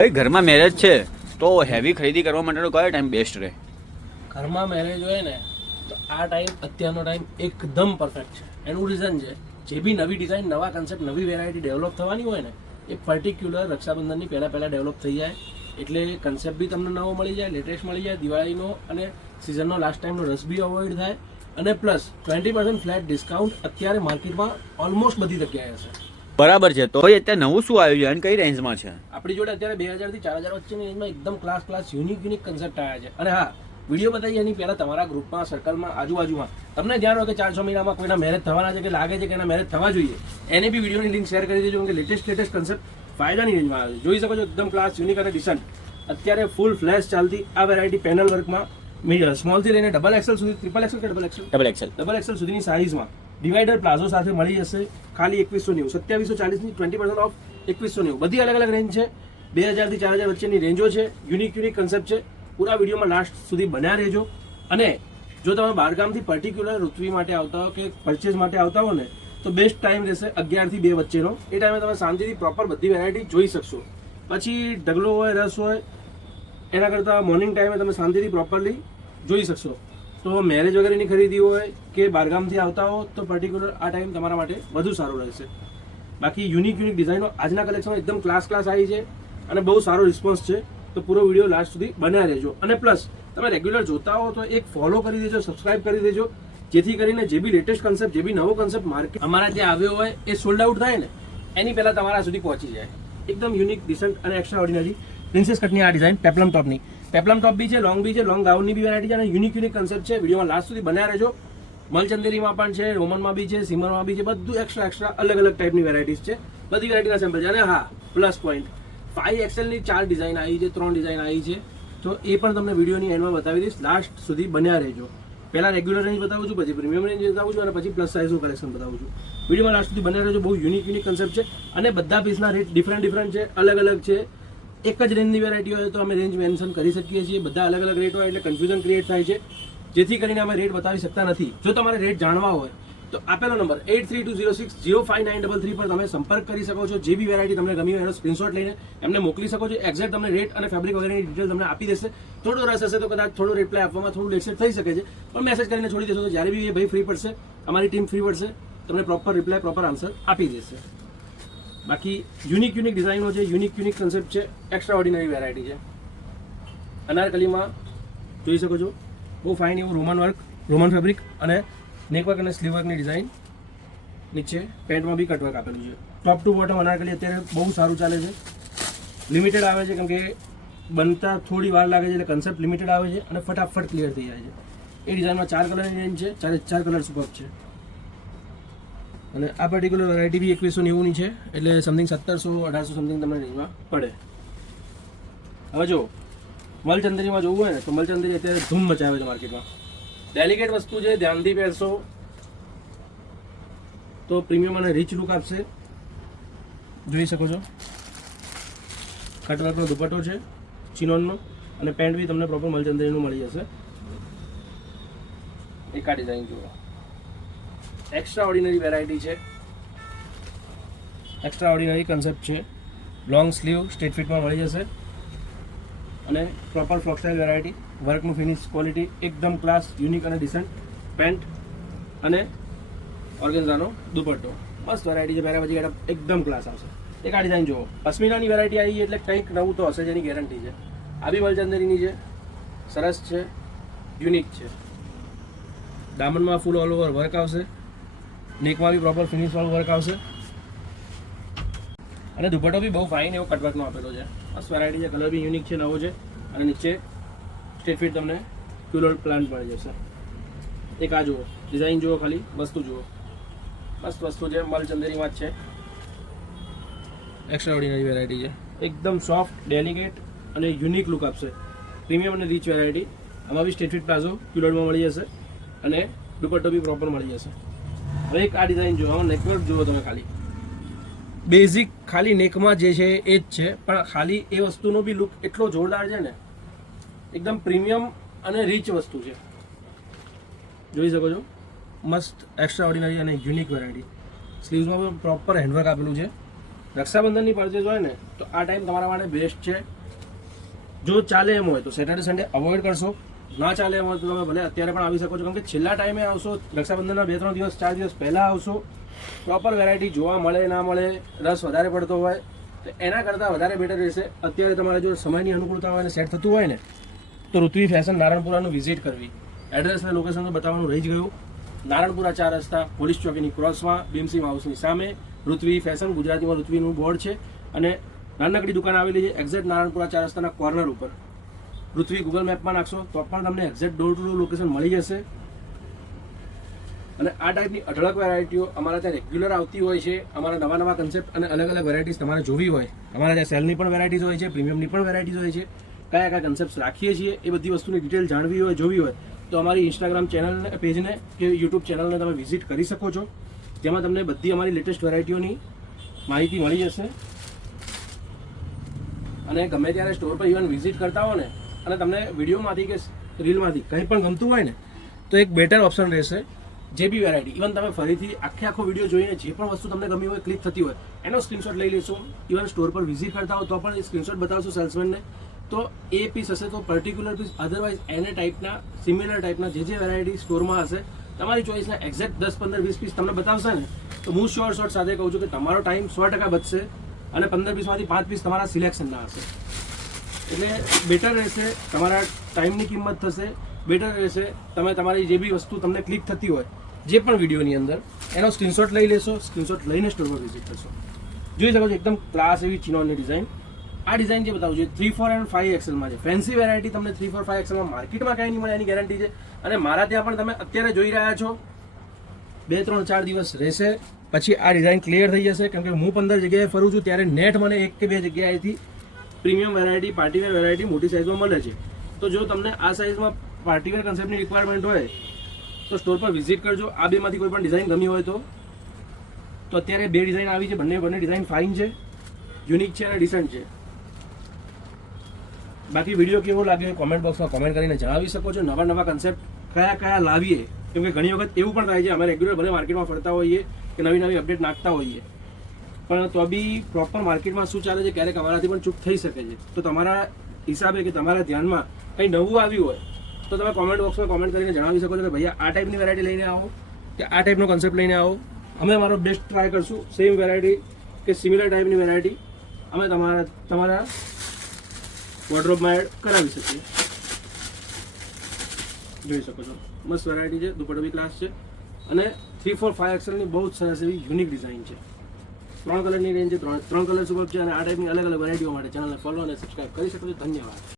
ભાઈ ઘરમાં મેરેજ છે તો હેવી ખરીદી કરવા માટેનો કયો ટાઈમ બેસ્ટ રહે? ઘરમાં મેરેજ હોય ને તો આ ટાઈમ અત્યારનો ટાઈમ એકદમ પરફેક્ટ છે. એનું રીઝન છે જે બી નવી ડિઝાઇન, નવા કન્સેપ્ટ, નવી વેરાયટી ડેવલપ થવાની હોય ને એ પર્ટિક્યુલર રક્ષાબંધનની પહેલાં ડેવલપ થઈ જાય એટલે કન્સેપ્ટ બી તમને નવો મળી જાય, લેટેસ્ટ મળી જાય, દિવાળીનો અને સિઝનનો લાસ્ટ ટાઈમનો રસ બી અવોઇડ થાય અને પ્લસ 20% ફ્લેટ ડિસ્કાઉન્ટ અત્યારે માર્કેટમાં ઓલમોસ્ટ બધી જગ્યાએ હશે. બરાબર છે. તો ભાઈ અત્યારે નવું શું આવ્યું છે અને કઈ રેન્જમાં છે? આપણી જોડે અત્યારે 2000 થી 4000 વચ્ચેની રેન્જમાં એકદમ ક્લાસ યુનિક કન્સેપ્ટ આવ્યા છે. અને હા, વિડીયો બતાવીએ એની પહેલાં તમારા ગ્રુપમાં, સર્કલમાં, આજુબાજુમાં તમને ધ્યાન હોય કે 4-6 મહિનામાં કોઈના મેરેજ થવાના છે કે લાગે છે કે એના મેરેજ થવા જોઈએ, એને બી વિડીયોની લિંક શેર કરી દેજો કે લેટેસ્ટ કન્સેપ્ટ ફાયદાની રેન્જમાં આવે છે. જોઈ શકો છો એકદમ ક્લાસ, યુનિક અને ડિસન્ટ. અત્યારે ફૂલ ફ્લેશ ચાલતી આ વેરાયટી પેનલ વર્કમાં સ્મોલથી લઈને ડબલ એક્સેલ સુધી, ટ્રિપલ એક્સેલ કે ડબલ એક્સેલ સુધીની સાઇઝમાં ડિવાઈડર પ્લાઝો સાથે મળી જશે. ખાલી 2190, 2740ની 20% ઓફ 2190. બધી અલગ અલગ રેન્જ છે. 2000 થી 4000 વચ્ચેની રેન્જો છે. યુનિક કન્સેપ્ટ છે. પૂરા વિડીયોમાં લાસ્ટ સુધી બન્યા રહેજો. અને જો તમે બહારગામથી પર્ટિક્યુલર ઋત્વી માટે આવતા હો કે પરચેઝ માટે આવતા હો ને તો બેસ્ટ ટાઈમ રહેશે 11 થી 2 વચ્ચેનો. એ ટાઈમે તમે શાંતિથી પ્રોપર બધી વેરાયટી જોઈ શકશો. પછી ઢગલો હોય, રસ હોય, એના કરતાં મોર્નિંગ ટાઈમે તમે શાંતિથી પ્રોપરલી જોઈ શકશો. તો મેરેજ વગેરેની ખરીદી હોય કે બહારગામથી આવતા હો તો પર્ટિક્યુલર આ ટાઈમ તમારા માટે વધુ સારો રહેશે. બાકી યુનિક ડિઝાઇનો આજના કલેક્શનમાં એકદમ ક્લાસ આવી છે અને બહુ સારો રિસ્પોન્સ છે. તો પૂરો વિડીયો લાસ્ટ સુધી બન્યા રહેજો. અને પ્લસ તમે રેગ્યુલર જોતા હો તો એક ફોલો કરી દેજો, સબસ્ક્રાઇબ કરી દેજો, જેથી કરીને જે બી લેટેસ્ટ કન્સેપ્ટ, જે બી નવો કન્સેપ્ટ માર્કેટ અમારા ત્યાં આવ્યો હોય એ સોલ્ડ આઉટ થાય ને એની પહેલાં તમારા સુધી પહોંચી જાય. એકદમ યુનિક, ડિસન્ટ અને એક્સ્ટ્રા ઓર્ડિનરી પ્રિન્સેસ કટની આ ડિઝાઇન પેપ્લમ ટોપની. પેપ્લમ ટોપ બી છે, લોંગ બી છે, લોંગ ગાઉનની બી વેરાયટી છે અને યુનિક કન્સેપ્ટ છે. વિડીયોમાં લાસ્ટ સુધી બન્યા રહેજો. મલચંદેરીમાં પણ છે, રોમનમાં બી છે, સિમરમાં બી છે, બધું એક્સ્ટ્રા અલગ ટાઈપની વેરાયટીઝ છે. બધી વેરાયટીના સેમ્પલ છે. અને હા, પ્લસ પોઈન્ટ 5XL ની 4 ડિઝાઇન આવી છે, 3 ડિઝાઇન આવી છે. તો એ પણ તમને વિડીયોની એન્ડમાં બતાવી દઈશ. લાસ્ટ સુધી બન્યા રહેજો. પહેલાં રેગ્યુલર રેન્જ બતાવું છું, પછી પ્રીમિયમ રેન્જ બતાવું છું અને પછી પ્લસ સાઇઝનું કલેક્શન બતાવું છું. વિડીયોમાં લાસ્ટ સુધી બન્યા રહેજો. બહુ યુનિક કન્સેપ્ટ છે અને બધા પીસના રેટ ડિફરન્ટ છે, અલગ છે. એક જ રેન્જની વેરાયટી હોય તો અમે રેન્જ મેન્શન કરી શકીએ છીએ. બધા અલગ રેટ હોય એટલે કન્ફ્યુઝન ક્રિએટ થાય છે, જેથી કરીને અમે રેટ બતાવી શકતા નથી. જો તમારે રેટ જાણવા હોય તો આપેલો નંબર 8320605933 પર તમે સંપર્ક કરી શકો છો. જે બી વેરાયટી તમને ગમી હોય એનો સ્ક્રીનશોટ લઈને એમને મોકલી શકો છો. એક્ઝેક્ટ તમને રેટ અને ફેબ્રિક વગેરેની ડિટેલ તમને આપી દેશે. થોડો રસ હશે તો કદાચ થોડો રિપ્લાય આપવામાં થોડું લેટ થઈ શકે છે, પણ મેસેજ કરીને છોડી દેશો તો જ્યારે બી એ ભાઈ ફ્રી પડશે, અમારી ટીમ ફ્રી પડશે, તમને પ્રોપર રિપ્લાય, પ્રોપર આન્સર આપી દેશે. બાકી યુનિક ડિઝાઇનો છે, યુનિક કન્સેપ્ટ છે, એક્સ્ટ્રા ઓર્ડિનરી વેરાયટી છે. અનારકલીમાં જોઈ શકો છો બહુ ફાઇન એવું રોમન ફેબ્રિક અને નેકવર્ક અને સ્લીવ વર્કની ડિઝાઇન. નીચે પેન્ટમાં બી કટવર્ક આપેલું છે. ટોપ ટુ બોટમ અનારકલી અત્યારે બહુ સારું ચાલે છે. લિમિટેડ આવે છે કેમ કે બનતા થોડી વાર લાગે છે એટલે કન્સેપ્ટ લિમિટેડ આવે છે અને ફટાફટ ક્લિયર થઈ જાય છે. એ ડિઝાઇનમાં 4 કલરની રેન્જ છે, 4 કલર સુપર છે. અને આ પર્ટિક્યુલર વેરાયટી બી 2190ની છે એટલે સમથિંગ 1700-1800 સમથિંગ તમને રેન્જમાં પડે. હવે જો મલચંદેરીમાં જોવું હોય ને તો મલચંદેરી અત્યારે ધૂમ મચાવે છે માર્કેટમાં. ડેલિકેટ વસ્તુ છે, ધ્યાનથી પહેરશો તો પ્રીમિયમ અને રીચ લુક આપશે. જોઈ શકો છો કટવર્કનો દુપટ્ટો છે ચિનોનનો અને પેન્ટ બી તમને પ્રોપર મલચંદેરીનું મળી જશે. એક આ ડિઝાઇન જુઓ, એક્સ્ટ્રા ઓર્ડિનરી વેરાયટી છે, એક્સ્ટ્રા ઓર્ડિનરી કન્સેપ્ટ છે. લોંગ સ્લીવ સ્ટ્રેટ ફિટમાં મળી જશે અને પ્રોપર ફ્રોક સ્ટાઇલ વેરાયટી. વર્કનું ફિનિશ ક્વોલિટી એકદમ ક્લાસ, યુનિક અને ડિસન્ટ. પેન્ટ અને ઓર્ગેન્ઝાનો દુપટ્ટો મસ્ત વેરાયટી છે. પહેર્યા પછી એકદમ ક્લાસ આવશે. એક આ ડિઝાઇન જુઓ, પશ્મિનાની વેરાયટી આવી એટલે કંઈક નવું તો હશે જેની ગેરંટી છે. આ બી મલચંદેરીની છે, સરસ છે, યુનિક છે. દામનમાં ફૂલ ઓલ ઓવર વર્ક આવશે, નેકમાં બી પ્રોપર ફિનિશવાળું વર્ક આવશે અને દુપટ્ટો બી બહુ ફાઇન એવો કટવર્કનો આપેલો છે. મસ્ત વેરાયટી છે, કલર બી યુનિક છે, નવો છે અને નીચે સ્ટ્રેટ ફિટ તમને ક્યુલોડ પ્લાન્ટ મળી જશે. એક આ જુઓ ડિઝાઇન જુઓ, ખાલી વસ્તુ જુઓ, મસ્ત વસ્તુ છે, મલચંદેરીમાં જ છે. એક્સ્ટ્રા ઓર્ડિનરી વેરાયટી છે, એકદમ સોફ્ટ, ડેલિકેટ અને યુનિક લુક આપશે. પ્રીમિયમ અને રીચ વેરાયટી. આમાં બી સ્ટ્રેટ ફિટ પ્લાઝો ક્યુલોડમાં મળી જશે અને દુપટ્ટો બી પ્રોપર મળી જશે. હવે એક આ ડિઝાઇન જુઓ, આમાં નેકવર્ક જુઓ તમે, ખાલી બેઝિક ખાલી નેકમાં જે છે એ જ છે, પણ ખાલી એ વસ્તુનો બી લુક એટલો જોરદાર છે ને, એકદમ પ્રીમિયમ અને રીચ વસ્તુ છે. જોઈ શકો છો મસ્ત એક્સ્ટ્રા ઓર્ડિનરી અને યુનિક વેરાયટી. સ્લીવ્સમાં પણ પ્રોપર હેન્ડવર્ક આપેલું છે રક્ષાબંધનની પરચેઝ હોય ને તો આ ટાઈમ તમારા માટે બેસ્ટ છે. જો ચાલે એમ હોય તો સેટરડે સન્ડે અવોઇડ કરશો, ના ચાલે એમ હોય તો તમે ભલે અત્યારે પણ આવી શકો છો, કેમ કે છેલ્લા ટાઈમે આવશો, રક્ષાબંધનના 2-3 દિવસ 4 દિવસ પહેલાં આવશો, પ્રોપર વેરાયટી જોવા મળે ના મળે, રસ વધારે પડતો હોય તો એના કરતાં વધારે બેટર રહેશે અત્યારે તમારે જો સમયની અનુકૂળતા હોય અને સેટ થતું હોય ને તો ઋત્વી ફેશન નારણપુરાનું વિઝિટ કરવી. એડ્રેસ અને લોકેશન તો બતાવવાનું રહી જ ગયું. નારણપુરા 4 રસ્તા પોલીસ ચોકીની ક્રોસમાં ભીમસિંહ હાઉસની સામે ઋત્વી ફેશન, ગુજરાતીમાં ઋત્વીનું બોર્ડ છે અને નાનકડી દુકાન આવેલી છે એક્ઝેક્ટ નારણપુરા 4 રસ્તાના કોર્નર ઉપર. ઋત્વી ગૂગલ મેપમાં નાખશો તો પણ તમને exact door to door location મળી જશે. અને આ ટાઈપની અઢળક વેરાયટીઓ અમારા ત્યાં રેગ્યુલર આવતી હોય છે. અમારા નવા નવા કન્સેપ્ટ અને અલગ અલગ વેરાયટીઝ તમારે જોવી હોય, અમારા ત્યાં સેલની પણ વેરાયટીઝ હોય છે, પ્રીમિયમની પણ વેરાયટીઝ હોય છે. કયા કયા કન્સેપ્ટ રાખીએ છીએ એ બધી વસ્તુની ડિટેલ જાણવી હોય, જોવી હોય તો અમારી ઇન્સ્ટાગ્રામ ચેનલને, પેજને કે યુટ્યુબ ચેનલને તમે વિઝિટ કરી શકો છો, જેમાં તમને બધી અમારી લેટેસ્ટ વેરાયટીઓની માહિતી મળી જશે. અને ગમે ત્યારે સ્ટોર પર ઇવન વિઝિટ કરતા હો ને અને તમને વિડીયોમાંથી કે રીલમાંથી કંઈ પણ ગમતું હોય ને તો એક બેટર ઓપ્શન રહેશે. જે બી વેરાયટી ઇવન તમે ફરીથી આખો વિડીયો જોઈને જે પણ વસ્તુ તમને ગમી હોય, ક્લિક થતી હોય એનો સ્ક્રીનશોટ લઈ લેશો. ઇવન સ્ટોર પર વિઝિટ કરતા હો તો પણ એ સ્ક્રીનશોટ બતાવશો સેલ્સમેનને, તો એ પીસ હશે તો પર્ટિક્યુલર પીસ, અધરવાઇઝ એને ટાઈપના સિમિલર ટાઈપના જે વેરાયટી સ્ટોરમાં હશે તમારી ચોઈસના એક્ઝેક્ટ 10, 15, 20 પીસ તમને બતાવશે ને તો હું શ્યોર શોર્ટ સાથે કહું છું કે તમારો ટાઈમ 100% બચશે અને 15 પીસમાંથી 5 પીસ તમારા સિલેક્શનના હશે. એટલે બેટર રહેશે, તમારા ટાઈમની કિંમત થશે, બેટર રહેશે. તમે તમારી જે બી વસ્તુ તમને ક્લિક થતી હોય જે પણ વિડીયોની અંદર એનો સ્ક્રીનશોટ લઈ લેશો, સ્ક્રીનશોટ લઈને સ્ટોર પર વિઝિટ કરશો. જોઈ શકો છો એકદમ ક્લાસ એવી ચિનોનની ડિઝાઇન. આ ડિઝાઇન જે બતાવું છું 3, 4 અને 5 એક્સેલમાં છે. ફેન્સી વેરાયટી તમને 3, 4, 5 એક્સેલમાં માર્કેટમાં કંઈ નહીં મળે એની ગેરંટી છે. અને મારા ત્યાં પણ તમે અત્યારે જોઈ રહ્યા છો 2, 3, 4 દિવસ રહેશે પછી આ ડિઝાઇન ક્લિયર થઈ જશે. કેમ કે હું 15 જગ્યાએ ફરું છું ત્યારે નેટ મને 1 કે 2 જગ્યાએથી પ્રીમિયમ વેરાયટી, પાર્ટીવેર વેરાયટી મોટી સાઇઝમાં મળે છે. તો જો તમને આ સાઇઝમાં પાર્ટીવેર કન્સેપ્ટની રિક્વાયરમેન્ટ હોય તો સ્ટોર પર વિઝિટ કરજો. આ બેમાંથી કોઈ પણ ડિઝાઇન ગમી હોય તો અત્યારે 2 ડિઝાઇન આવી છે, બંને ડિઝાઇન ફાઇન છે, યુનિક છે અને ડિસન્ટ છે. બાકી વિડીયો કેવો લાગે કોમેન્ટ બોક્સમાં કોમેન્ટ કરીને જણાવી શકો છો. નવા નવા કન્સેપ્ટ કયા કયા લાવીએ, કેમ કે ઘણી વખત એવું પણ થાય છે અમે રેગ્યુલર ભલે માર્કેટમાં ફરતા હોઈએ કે નવી નવી અપડેટ નાખતા હોઈએ પણ તો બી પ્રોપર માર્કેટમાં શું ચાલે છે ક્યારેક અમારાથી પણ ચૂક થઈ શકે છે. તો તમારા હિસાબે કે તમારા ધ્યાનમાં કંઈ નવું આવ્યું હોય તો તમે કોમેન્ટ બોક્સમાં કોમેન્ટ કરીને જણાવી શકો છો કે ભૈયા આ ટાઈપની વેરાયટી લઈને આવો કે આ ટાઈપનો કન્સેપ્ટ લઈને આવો. અમે અમારો બેસ્ટ ટ્રાય કરશું સેમ વેરાયટી કે સિમિલર ટાઈપની વેરાયટી અમે તમારા વોર્ડરોબમાં એડ કરાવી શકીએ. જોઈ શકો છો મસ્ત વેરાયટી છે, દુપટ્ટો બી ક્લાસ છે અને 3, 4, 5 એક્સેલની બહુ જ સરસ એવી યુનિક ડિઝાઇન છે. 3 કલરની રેન્જ છે, 3 કલર સુપર છે અને આ ટાઈપની અલગ અલગ વેરાયટીઓ માટે ચેનલને ફોલો અને સબસ્ક્રાઇબ કરી શકો છો. ધન્યવાદ.